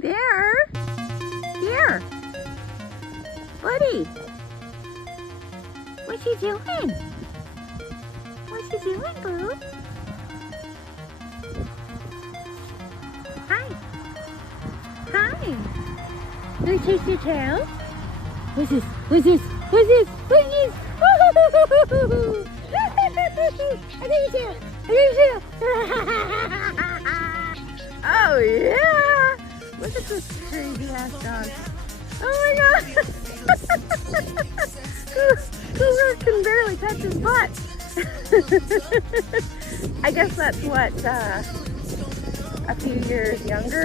There. Here. Buddy. What you doing? What you doing, boo? Hi. Hi. Want to chase your tail? What's this? What's this? What's this? What's this? I think your tail. I think your tail. Oh yeah! Look at this crazy ass dog. Oh my god! Cougar can barely touch his butt. I guess that's what, a few years younger.